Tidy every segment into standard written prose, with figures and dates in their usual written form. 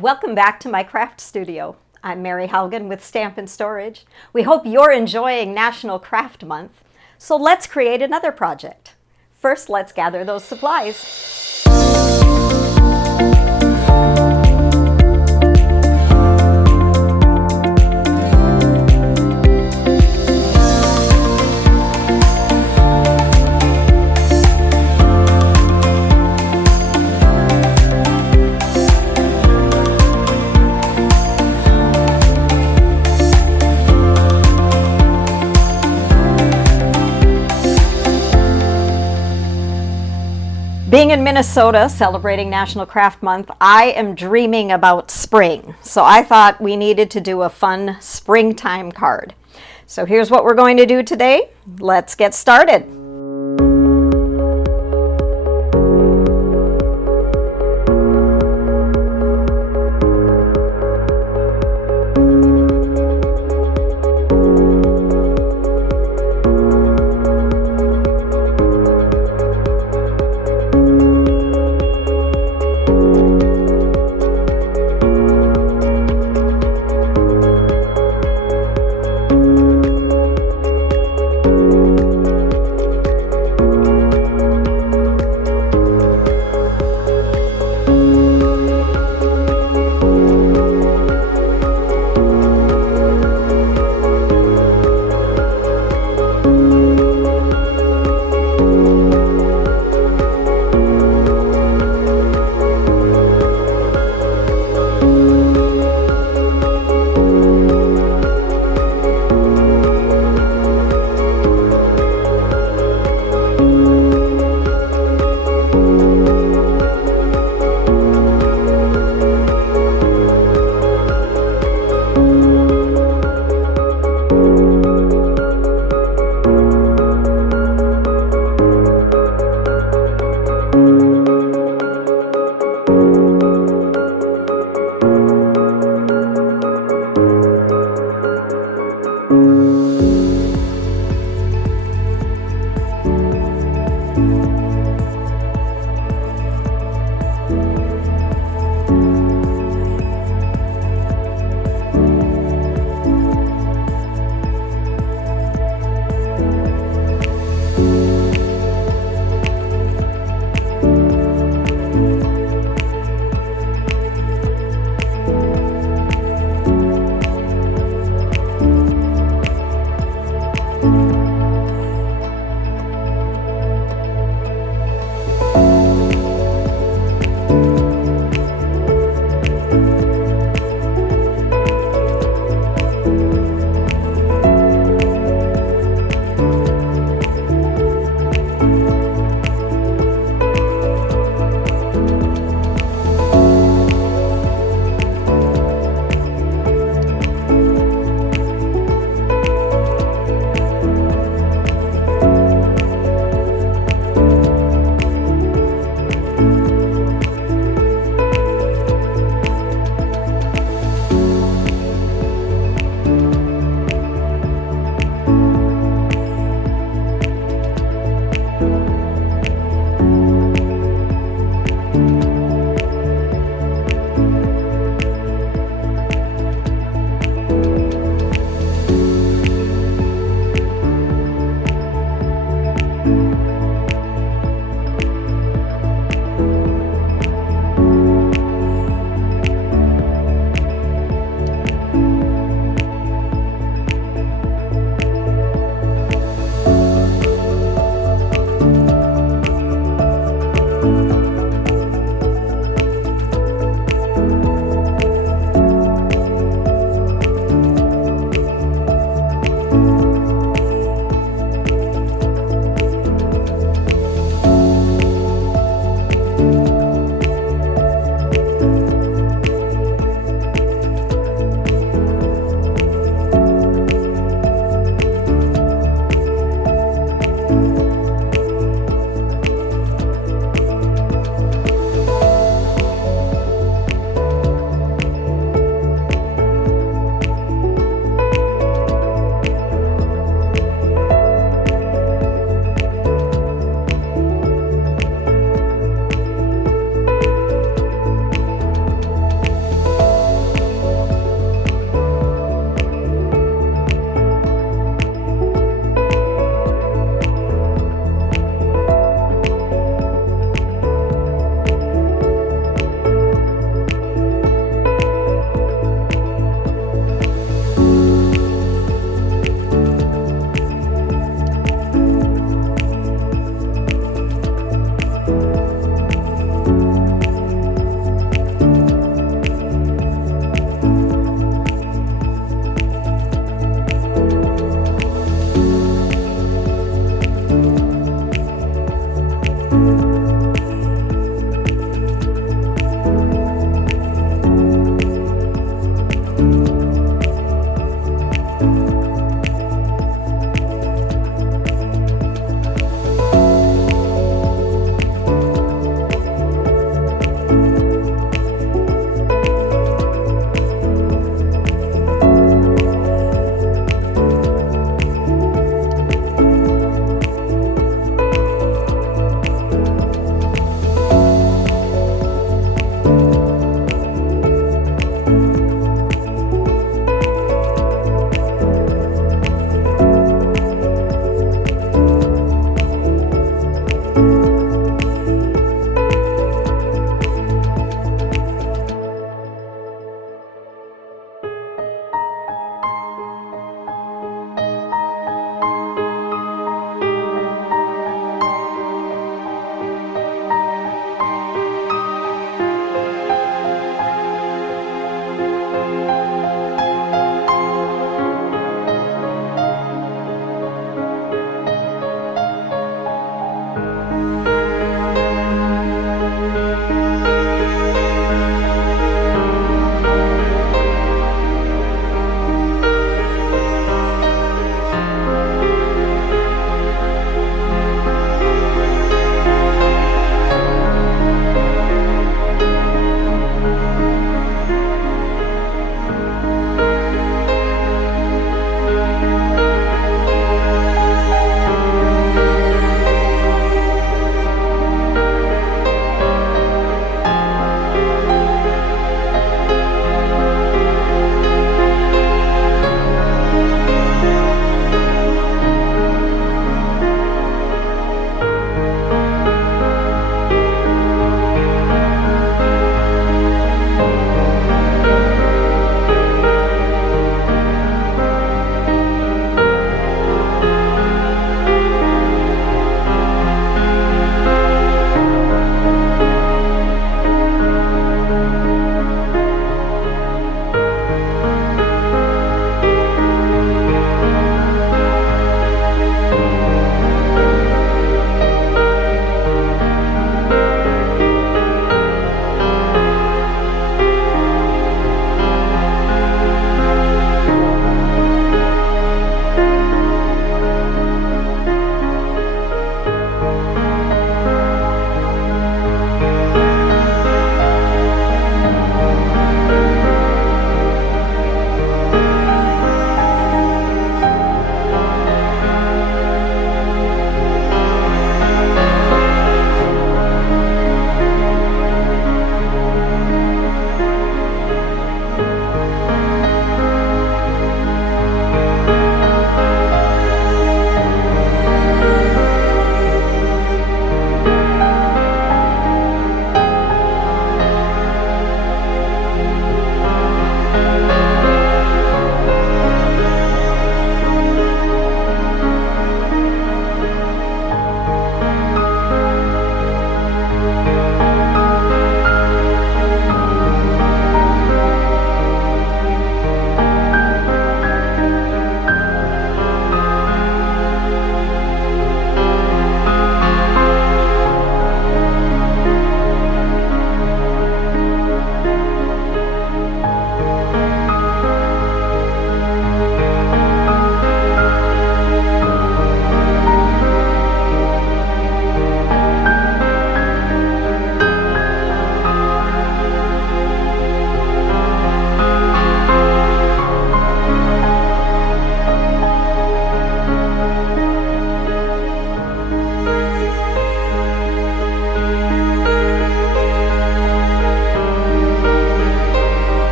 Welcome back to my craft studio. I'm Mary Haugen with Stampin' Storage. We hope you're enjoying National Craft Month. So let's create another project. First, let's gather those supplies. Being in Minnesota, celebrating National Craft Month, I am dreaming about spring. So I thought we needed to do a fun springtime card. So here's what we're going to do today. Let's get started.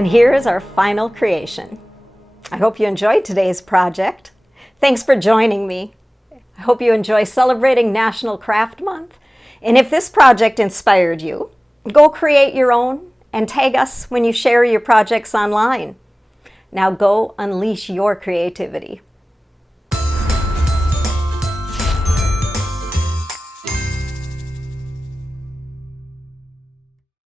And here is our final creation. I hope you enjoyed today's project. Thanks for joining me. I hope you enjoy celebrating National Craft Month. And if this project inspired you, go create your own and tag us when you share your projects online. Now go unleash your creativity.